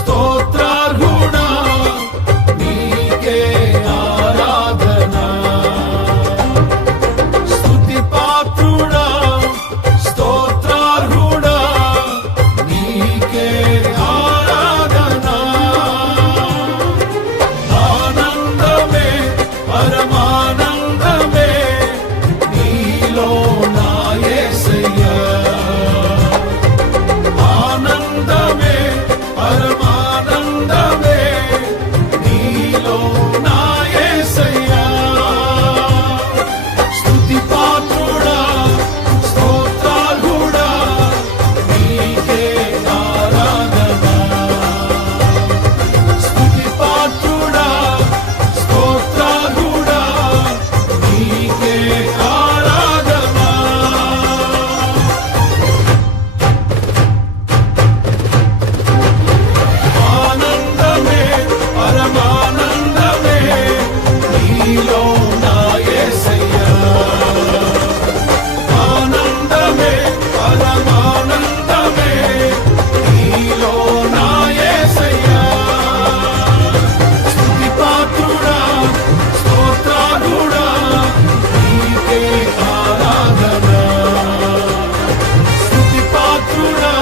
స్తోత్ర